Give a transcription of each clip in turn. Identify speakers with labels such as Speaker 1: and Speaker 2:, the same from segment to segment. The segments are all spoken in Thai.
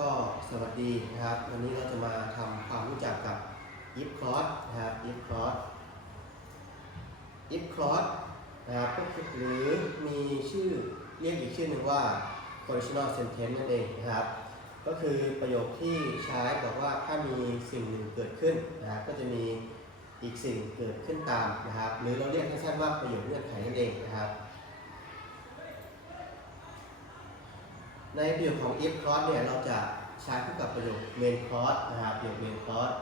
Speaker 1: ก็สวัสดีนะครับ วันนี้เราจะมาทำความรู้จักกับ if clause นะครับ if clause if clause นะครับก็หรือมีชื่อเรียกอีกชื่อหนึ่งว่า conditional sentence นั่นเองนะครับ ก็คือประโยคที่ใช้บอกว่าถ้ามีสิ่งหนึ่งเกิดขึ้นนะครับก็จะมีอีกสิ่งเกิดขึ้นตามนะครับ หรือเราเรียกสั้นๆว่าประโยคเงื่อนไขนั่นเองนะครับ ในประโยคของ if clause เนี่ยเราจะใช้คู่กับประโยค main clause นะครับประโยค main clause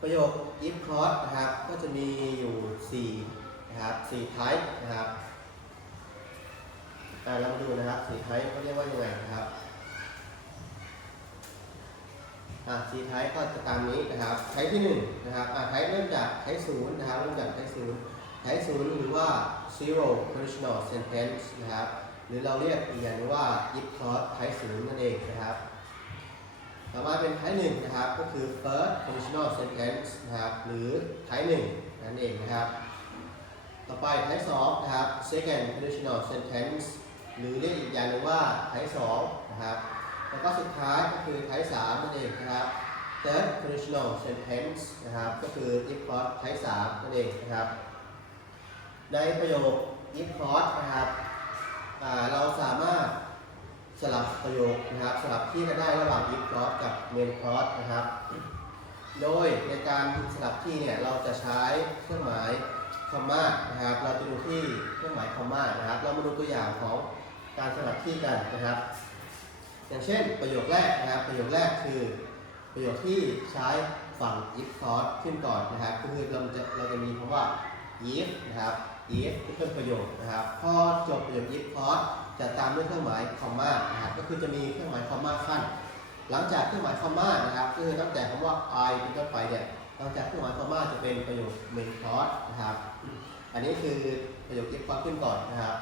Speaker 1: ประโยค if clause นะครับก็จะมีอยู่ 4 นะครับ 4 type นะครับอ่เรามาดูนะครับ4 type เขาเรียกว่ายังไงนะครับอ่า4 type ก็จะตามนี้นะครับ type ที่1นะครับอ่า type เริ่มจาก type 0นะครับเริ่มจากไทยศูนย์ ไทศูนย์หรือว่า zero conditional sentence นะครับ หรือเราเรียกอีกอย่างว่า if clause ไทศูนย์นั่นเองนะครับ ต่อมาเป็นไทหนึ่งนะครับ ก็คือ first conditional sentence นะครับ หรือไทหนึ่งนั่นเองนะครับ ต่อไปไทสองนะครับ second conditional sentence หรือเรียกอีกอย่างหนึ่งว่าไทสองนะครับ แล้วก็สุดท้ายก็คือไทสามนั่นเองนะครับ third conditional sentence นะครับ ก็คือ if clause ไทสามนั่นเองนะครับ ในประโยค if clause นะครับเราสามารถสลับประโยคนะครับสลับที่กันได้ระหว่าง if clause กับ main clause นะครับ โดยในการสลับที่เนี่ยเราจะใช้เครื่องหมายคอมมานะครับ เราจะดูที่เครื่องหมายคอมมานะครับ เรามาดูตัวอย่างของการสลับที่กันนะครับ อย่างเช่นประโยคแรกนะครับ ประโยคแรกคือ ประโยคที่ใช้ฝั่ง if clause ขึ้นก่อนนะครับก็คือเราจะเราจะมีคำว่า if นะครับ if คือต้นประโยคนะครับ พอจบประโยค if clause จะตามด้วยเครื่องหมายคอมมานะครับ ก็คือจะมีเครื่องหมายคอมมาขั้น หลังจากเครื่องหมายคอมมานะครับก็คือตั้งแต่คำว่า I เป็นต้นไปเนี่ย หลังจากเครื่องหมายคอมมาจะเป็นประโยค main clause นะครับ อันนี้คือประโยค if clause ขึ้นก่อนนะครับ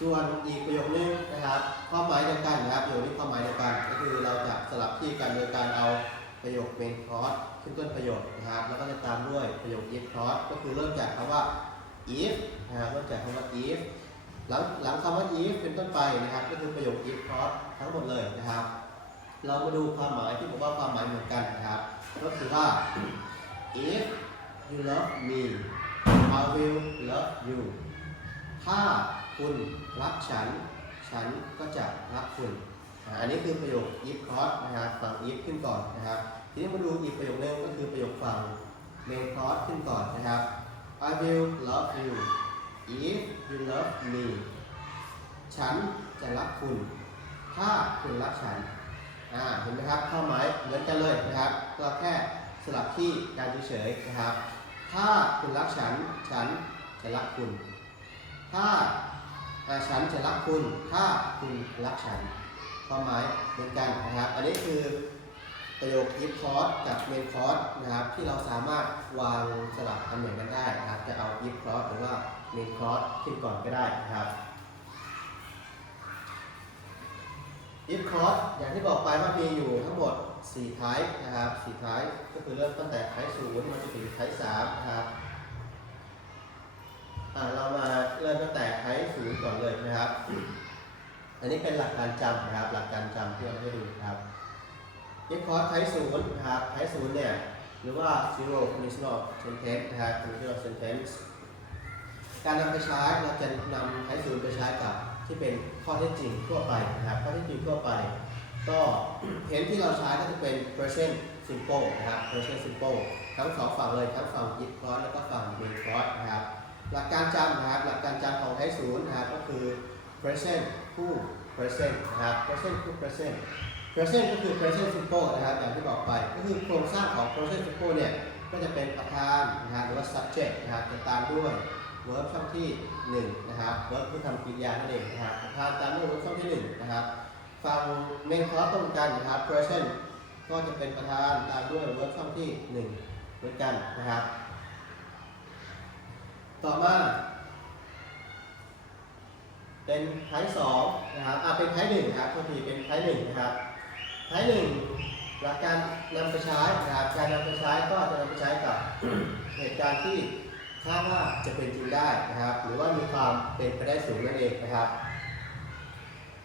Speaker 1: ส่วนอีกประโยคนึงนะครับความหมายเดียวกันนะครับประโยคนี้ความหมายเดียวกัน ก็คือเราจะสลับที่กันโดยการเอาประโยค main clause ขึ้นต้นประโยคนะครับ แล้วก็จะตามด้วยประโยค if clause ก็คือเริ่มจากคำว่า if นะครับเริ่มจากคำว่า if หลังหลังคำว่า if เป็นต้นไปนะครับ ก็คือประโยค if clause ทั้งหมดเลยนะครับ เรามาดูความหมายที่บอกว่าความหมายเหมือนกันนะครับ ก็คือว่า if you love me I will love you ถ้าคุณรักฉัน ฉันก็จะรักคุณอันนี้คือประโยค if clause นะครับฝั่ง if ขึ้นก่อนนะครับ ทีนี้มาดูอีกประโยคนึงก็คือประโยคฝั่ง main clause ขึ้นก่อนนะครับ I will love you if you love me ฉันจะรักคุณ ถ้าคุณรักฉัน อ่า เห็นไหมครับความหมายเหมือนกันเลยนะครับ เราแค่สลับที่การเฉยๆนะครับ ถ้าคุณรักฉัน ฉันจะรักคุณ ถ้าฉันจะรักคุณ ถ้าคุณรักฉัน ความหมายเหมือนกันนะครับ อันนี้คือ ประโยค if clause กับ main cost นะครับ ที่เราสามารถวางสลับตำแหน่งกันได้นะครับ จะเอา if clause หรือว่า main cost ขึ้นก่อนก็ได้นะครับ if clause อย่างที่บอกไปว่ามีอยู่ทั้งหมด 4 type นะครับ 4 type ก็คือเริ่มตั้งแต่ type 0มาจนถึง type 3นะครับอ่าเรามาเริ่มตั้งแต่ type 0ก่อนเลยนะครับ อันนี้เป็นหลักการจำนะครับ หลักการจำที่เราให้ดูนะครับ if clause type 0นะครับ type 0เนี่ยหรือว่า zero conditional sentence นะครับ conditional sentence การนำไปใช้เราจะนำ type 0ไปใช้กับที่เป็นข้อเท็จจริงทั่วไปนะครับข้อเท็จจริงทั่วไป ก็เห็นที่เราใช้ก็จะเป็น present simple นะครับ present simple ทั้งสองฝั่งเลยทั้งฝั่ง if clause แล้วก็ฝั่ง main clause นะครับหลักการจำนะครับหลักการจำของ type 0นะครับก็คือ present คู่ present นะครับ present คู่ present present ก็คือ present simple นะครับอย่างที่บอกไป ก็คือโครงสร้างของ present simple เนี่ยก็จะเป็นประธานนะครับหรือว่า subject นะครับจะตามด้วย verb ช่องที่1นะครับ verb คือทำกริยานั่นเองนะครับประธานตามด้วย verb ช่องที่1นะครับฝั่ง main clause ตรงกันนะครับ present ก็จะเป็นประธานตามด้วย verb ช่องที่1เหมือนกันนะครับ ต่อมาเป็นไทป์สองนะครับ อ่า เป็นไทป์หนึ่งครับทุกทีเป็นไทป์หนึ่งนะครับ ไทป์หนึ่งหลักการนำไปใช้นะครับการนำไปใช้ก็จะนำไปใช้กับเหตุการณ์ที่คาดว่าจะเป็นจริงได้นะครับ หรือว่ามีความเป็นไปได้สูงนั่นเองนะครับ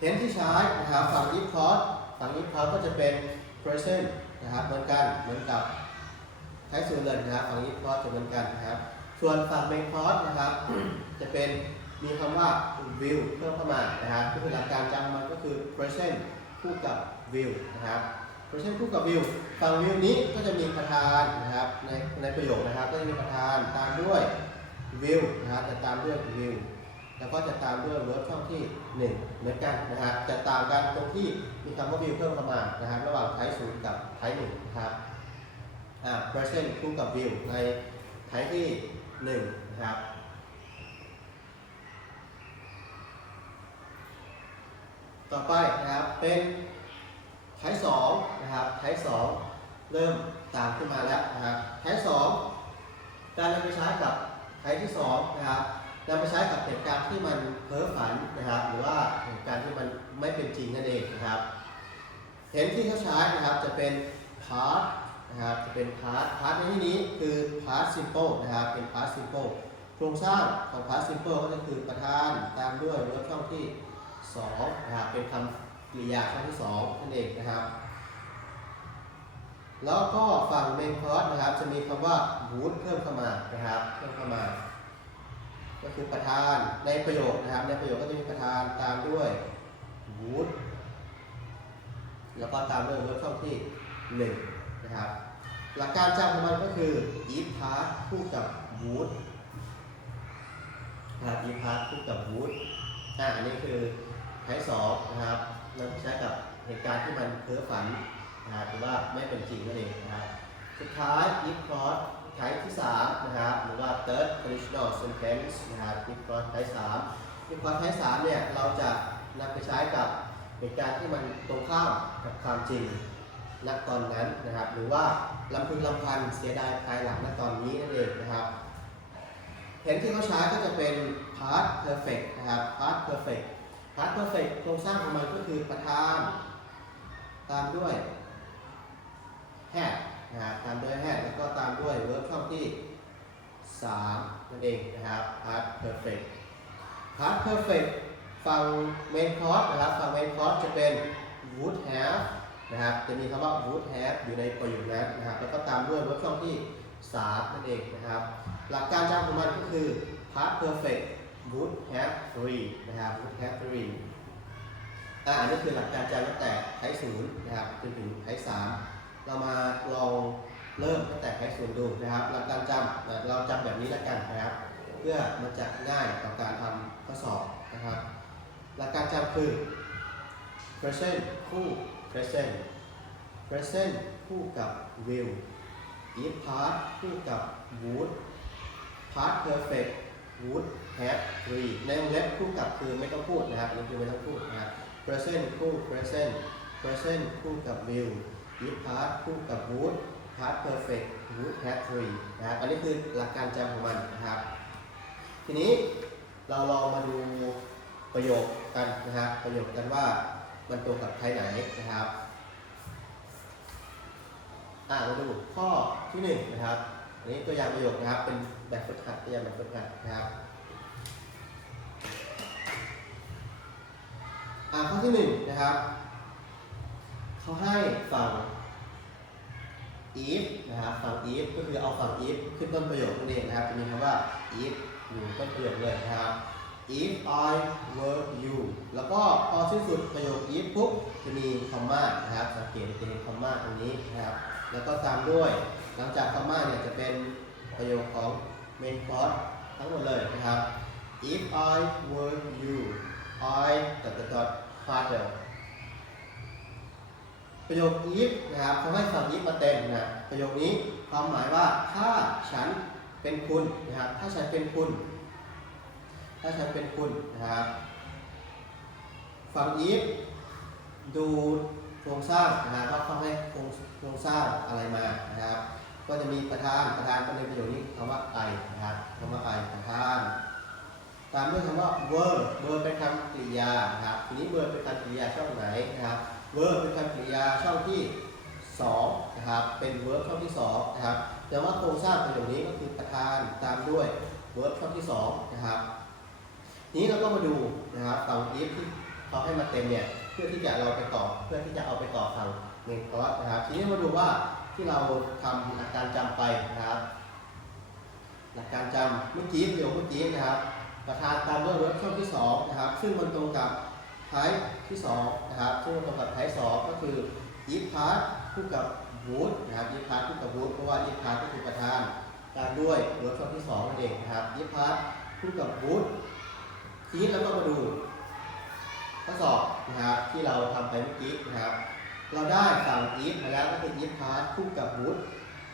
Speaker 1: tense ที่ใช้นะครับฝั่ง if clause ฝั่ง if clause ก็จะเป็น present นะครับเหมือนกันเหมือนกับใช้ส่วนเลยนะครับฝั่ง if clause จะเหมือนกันนะครับ ส่วนฝั่ง main clause นะครับ จะเป็นมีคำว่า will เพิ่มเข้ามานะครับก็คือหลักการจำมันก็คือ present คู่กับ will นะครับ present คู่กับ will ฝั่ง will นี้ก็จะมีประธานนะครับในในประโยคนะครับก็จะมีประธานตามด้วย will นะครับจะตามด้วย will แล้วก็จะตามด้วย verb ช่องที่ 1 เหมือนกันนะครับจะต่างกันตรงที่มีคำว่า will เพิ่มเข้ามานะครับระหว่าง type 0กับ type 1นะครับอ่า present คู่กับ will ใน type ที่1นะครับต่อไปนะครับเป็น ทป์สองนะครับทป์สองเริ่มตามขึ้นมาแล้วนะครับทป์สองการนำไปใช้กับไทป์ที่สองนะครับนำไปใช้กับเหตุการณ์ที่มันเพ้อฝันนะครับ หรือว่าเหตุการณ์ที่มันไม่เป็นจริงนั่นเองนะครับเห็นที่เขาใช้นะครับจะเป็น part นะครับจะเป็น part part ในที่นี้คือ part simple นะครับเป็น part simple โครงสร้างของ part simple ก็คือประธานตามด้วย verb ช่องที่สองนะครับเป็นคำ กริยาช่องที่สองนั่นเองนะครับ แล้วก็ฝั่ง main clause นะครับ จะมีคำว่า would เพิ่มเข้ามานะครับ เพิ่มเข้ามา ก็คือประธานในประโยคนะครับ ในประโยคก็จะมีประธานตามด้วย would แล้วก็ตามด้วย verb ช่องที่หนึ่งนะครับ หลักการจำของมันก็คือ if part คู่กับ would นะครับ if part คู่กับ would อ่าอันนี้คือไทป์สองนะครับ เราใช้กับเหตุการณ์ที่มันเพ้อฝันนะครับหรือว่าไม่เป็นจริงนั่นเองนะครับสุดท้าย if clause ไทป์ที่สามนะครับหรือว่า third conditional sentence นะครับ if clause ไทป์สาม if clause ไทป์สามเนี่ยเราจะนำไปใช้กับเหตุการณ์ที่มันตรงข้ามกับความจริงณตอนนั้นนะครับ หรือว่าลำพึงลำพันเสียดายภายหลังณตอนนี้นั่นเองนะครับเห็นที่เขาใช้ก็จะเป็น past perfect นะครับ past perfect past perfect โครงสร้างของมันก็คือประธาน ตามด้วย had นะครับตามด้วย had แล้วก็ตามด้วย verb ช่องที่ 3 นั่นเองนะครับ past perfect past perfect ฝั่ง main clause นะครับฝั่ง main clause จะเป็น would have นะครับจะมีคำว่า would have อยู่ในประโยคนั้นนะครับแล้วก็ตามด้วย verb ช่องที่ 3 นั่นเองนะครับหลักการจำของมันก็คือ past perfect would have three นะครับ would have three อ่าอันนี้คือหลักการจำตั้งแต่ไทศูนย์นะครับจนถึงไทสามเรามาลองเริ่มตั้งแต่ไทศูนย์ดูนะครับ หลักการจำเราจำแบบนี้แล้วกันนะครับ เพื่อมันจะง่ายต่อการทำข้อสอบนะครับ หลักการจำคือ present คู่ present present คู่กับ will if past คู่กับ would past perfect would have three ในวงเล็บคู่กับคือไม่ต้องพูดนะครับนี่คือไม่ต้องพูดนะครับ present คู่ present present คู่กับ will if past คู่กับ would past perfect would have three นะครับอันนี้คือหลักการจำของมันนะครับ ทีนี้เราลองมาดูประโยคกันนะครับ ประโยคกันว่ามันตรงกับไทยไหนนะครับ อ่ามาดูข้อที่หนึ่งนะครับ อันนี้ตัวอย่างประโยคนะครับ เป็นแบบฝึกหัดตัวอย่างแบบฝึกหัดนะครับอ่าข้อที่หนึ่งนะครับเขาให้ฝั่ง if นะครับฝั่ง if ก็คือเอาฝั่ง if ขึ้นต้นประโยคนั่นเองนะครับจะมีคำว่า if อยู่ต้นประโยคเลยนะครับ if I were you แล้วก็พอสิ้นสุดประโยค if ปุ๊บจะมีคอมมานะครับสังเกตจะมีคอมมาตรงนี้นะครับ แล้วก็ตามด้วย หลังจากคอมมาเนี่ยจะเป็นประโยคของ main clause ทั้งหมดเลยนะครับ if I were you I dot dot dot father ประโยค if นะครับเขาให้ฝั่ง if มาเต็มนะประโยคนี้ความหมายว่าถ้าฉันเป็นคุณนะครับ ถ้าฉันเป็นคุณ ถ้าฉันเป็นคุณนะครับฝั่ง if ดูโครงสร้างนะครับว่าเขาให้โครงโครงสร้างอะไรมานะครับ ก็จะมีประธานประธานก็ในประโยคนี้คำว่า I นะครับคำว่า I ประธาน ตามด้วยคำว่า were were เป็นคำกริยานะครับทีนี้ were เป็นคำกริยาช่องไหนนะครับ were เป็นคำกริยาช่องที่2นะครับเป็น verb ช่องที่2นะครับแต่ว่าโครงสร้างประโยคนี้ก็คือประธานตามด้วย verb ช่องที่2นะครับทีนี้เราก็มาดูนะครับฝั่ง if ที่เขาให้มาเต็มเนี่ยเพื่อที่จะเราไปต่อเพื่อที่จะเอาไปต่อฝั่งเนคอร์สนะครับทีนี้มาดูว่า ที่เราทำหลักการจำไปนะครับ หลักการจำเมื่อกี้ประโยคเมื่อกี้นะครับ ประธานตามด้วยเวิร์บช่องที่สองนะครับ ซึ่งมันตรงกับไทป์ที่สองนะครับ ซึ่งมันตรงกับไทป์สองก็คือ if part คู่กับ would นะครับ if part คู่กับ would เพราะว่า if part ก็คือประธานตามด้วยเวิร์บช่องที่สองนั่นเองนะครับ if part คู่กับ would ทีนี้เราก็มาดูข้อสอบนะครับที่เราทำไปเมื่อกี้นะครับ เราได้ฝั่ง if มาแล้วก็คือ if part คู่กับ would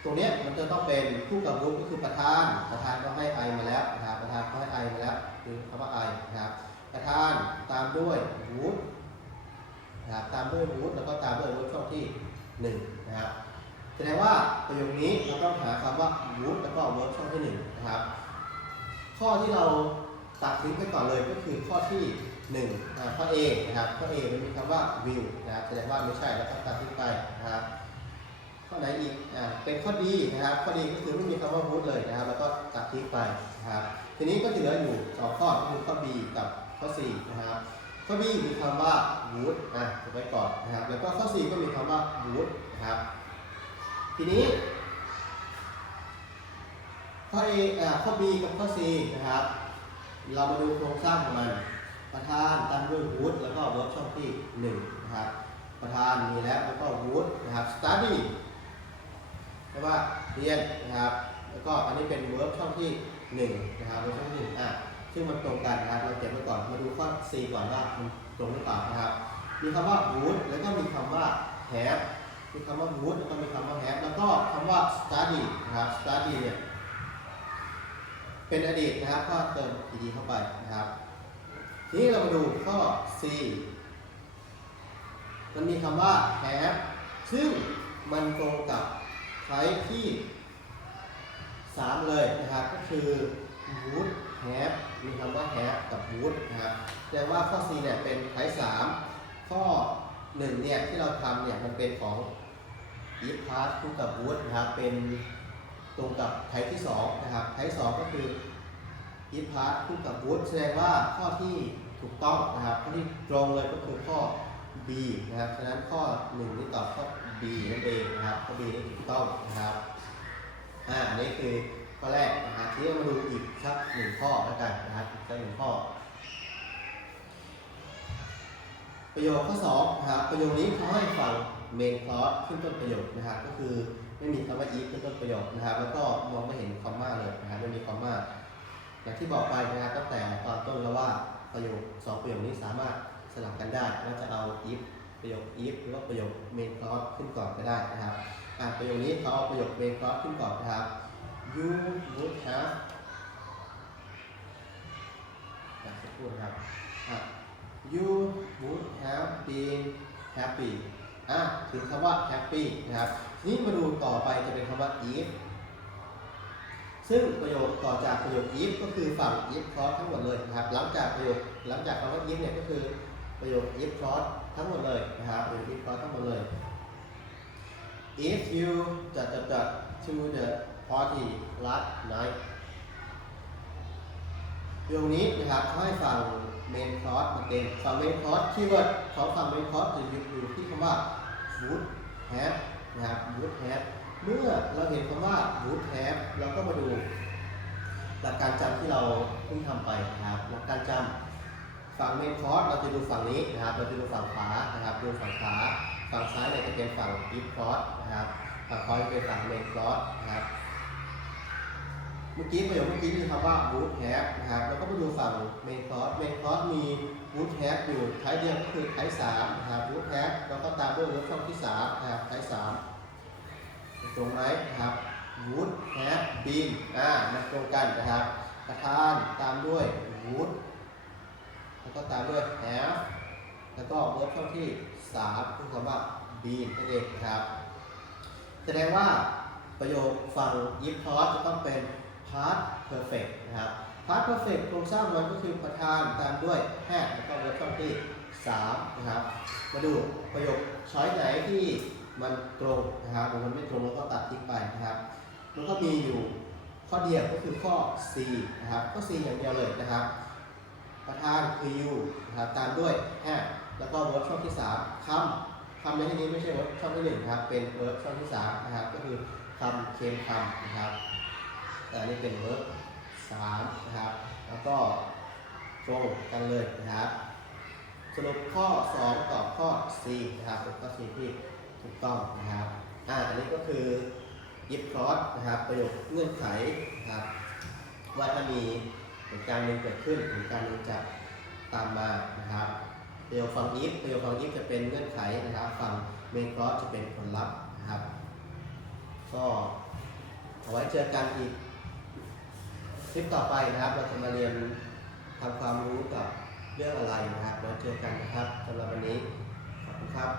Speaker 1: ตรงนี้มันจะต้องเป็นคู่กับ would ก็คือประธาน ประธานก็ให้ i มาแล้วนะครับประธานก็ให้ i มาแล้วคือคำว่า i นะครับประธานตามด้วย would นะครับตามด้วย would แล้วก็ตามด้วย would ช่องที่หนึ่งนะครับแสดงว่าประโยคนี้เราต้องหาคำว่า would แล้วก็ verb ช่องที่หนึ่งนะครับข้อที่เราตัดทิ้งไปก่อนเลยก็คือข้อที่ หนึ่งอ่าข้อ A นะครับข้อ A มันมีคำว่า will นะครับแสดงว่าไม่ใช่แล้วก็ตัดทิ้งไปนะครับข้อไหนอีกอ่าเป็นข้อดีนะครับข้อดีก็คือไม่มีคำว่า would เลยนะครับ แล้วก็ตัดทิ้งไปนะครับทีนี้ก็จะเหลืออยู่สองข้อคือข้อ B กับข้อ C นะครับข้อ B มีคำว่า would อะเก็บไว้ก่อนนะครับแล้วก็ข้อ C ก็มีคำว่า would นะครับทีนี้ข้อ A อ่าข้อ B กับข้อ C นะครับ เรามาดูโครงสร้างของมัน ประธานตามด้วย would แล้วก็ verb ช่องที่หนึ่งนะครับประธานมีแล้วแล้วก็ would นะครับ study แปลว่าเรียนนะครับแล้วก็อันนี้เป็น verb ช่องที่หนึ่งนะครับ verb ช่องที่หนึ่งอะซึ่งมันตรงกันนะครับเราเก็บไว้ก่อนมาดูข้อ C ก่อนว่ามันตรงหรือเปล่านะครับมีคำว่า would แล้วก็มีคำว่า have มีคำว่า would แล้วก็มีคำว่า have แล้วก็คำว่า study นะครับ study เนี่ยเป็นอดีตนะครับก็เติม ed เข้าไปนะครับ ทีนี้เรามาดูข้อ C มันมีคำว่า have ซึ่งมันตรงกับไทป์ที่ 3 เลยนะครับ ก็คือ would have มีคำว่า have กับ would นะครับแสดงว่าข้อ C เนี่ยเป็นไทป์3ข้อ 1 เนี่ยที่เราทำเนี่ยมันเป็นของ if part คู่กับ would นะครับ เป็นตรงกับไทป์ที่ 2 นะครับไทป์2ก็คือ if part คู่กับ would แสดงว่าข้อที่ถูกต้องนะครับ ข้อที่ตรงเลยก็คือข้อ B นะครับ ฉะนั้นข้อ1นี่ตอบข้อ B นั่นเองนะครับ ข้อ B นี่ถูกต้องนะครับ อ่าอันนี้คือข้อแรกนะครับทีนี้มาดูอีกสักหนึ่งข้อแล้วกันนะครับอีกสักหนึ่งข้อ ประโยคข้อ2นะครับ ประโยคนี้เขาให้ฟัง main clause ขึ้นต้นประโยคนะครับ ก็คือไม่มีคำว่า if ขึ้นต้นประโยคนะครับ แล้วก็มองไม่เห็นคำว่าเลยนะครับไม่มีคำว่า อย่างที่บอกไปนะครับตั้งแต่ตอนต้นแล้วว่าประโยคสองประโยคนี้สามารถสลับกันได้ว่าจะเอา if ประโยค if หรือว่าประโยค main clause ขึ้นก่อนก็ได้นะครับอะประโยคนี้เขาเอาประโยค main clause ขึ้นก่อนนะครับ you would have อยากจะพูดนะครับ you would have been happy อะถึงคำว่า happy นะครับ ทีนี้มาดูต่อไปจะเป็นคำว่า if ซึ่งประโยคต่อจากประโยค if ก็คือฝั่ง if clause ทั้งหมดเลยนะครับ หลังจากประโยคหลังจากคำว่า if เนี่ยก็คือประโยค if clause ทั้งหมดเลยนะครับประโยค if clause ทั้งหมดเลย if you จัดจัดจัด to the party last night ประโยคนี้นะครับเขาให้ฟัง main clause มาเต็มฝั่ง main clause คีย์เวิร์ดของฝั่ง main clause จะออยู่ที่คำว่า would have นะครับ would have เมื่อเราเห็นคำว่า would have เราก็มาดู หลักการจำที่เราเพิ่งทำไปนะครับ หลักการจำฝั่ง main clause เราจะดูฝั่งนี้นะครับ เราจะดูฝั่งขวานะครับ ดูฝั่งขวาฝั่งซ้ายเนี่ยจะเป็นฝั่ง if clause นะครับ ฝั่งขวาจะเป็นฝั่ง main clause นะครับ เมื่อกี้ประโยคเมื่อกี้มีคำว่า would have นะครับแล้วก็มาดูฝั่ง main clause main clause มี would have อยู่ท้ายเดียวก็คือท้ายสามนะครับ would have แล้วก็ตามด้วย verb ช่องที่สามนะครับท้ายสาม ตรงไหมนะครับ would have been อ่ามันตรงกันนะครับประธานตามด้วย would แล้วก็ตามด้วย have แล้วก็ verb ช่องที่สามคือคำว่า been นั่นเองนะครับแสดงว่าประโยคฝั่ง if clause จะต้องเป็น past perfect นะครับ past perfect โครงสร้างมันก็คือประธานตามด้วย have แล้วก็ verb ช่องที่3นะครับ มาดูประโยคช้อยไหนที่ มันตรงนะครับหรือมันไม่ตรงเราก็ตัดทิ้งไปนะครับ มันก็มีอยู่ข้อเดียวก็คือข้อ C นะครับข้อ C อย่างเดียวเลยนะครับ ประธานคือ u นะครับตามด้วย have แล้วก็ verb ช่องที่ 3คำคำในที่นี้ไม่ใช่ verb ช่องที่1นะครับเป็น verb ช่องที่3นะครับก็คือคำเคมคำนะครับแต่นนี้เป็น verb 3นะครับแล้วก็ตรงกันเลยนะครับ สรุปข้อ 2ตอบข้อ C นะครับข้อ C ที่ ถูกต้องนะครับ อ่า อันนี้ก็คือ if clause นะครับ ประโยคเงื่อนไขนะครับ ว่าถ้ามีเหตุการณ์หนึ่งเกิดขึ้นเหตุการณ์หนึ่งจะตามมานะครับ ประโยคฟัง if ประโยคฟัง if จะเป็นเงื่อนไขนะครับฟัง main clause จะเป็นผลลัพธ์นะครับ ก็เอาไว้เจอกันอีกคลิปต่อไปนะครับ เราจะมาเรียนทำความรู้กับเรื่องอะไรนะครับแล้วเจอกันนะครับสำหรับวันนี้ ขอบคุณครับ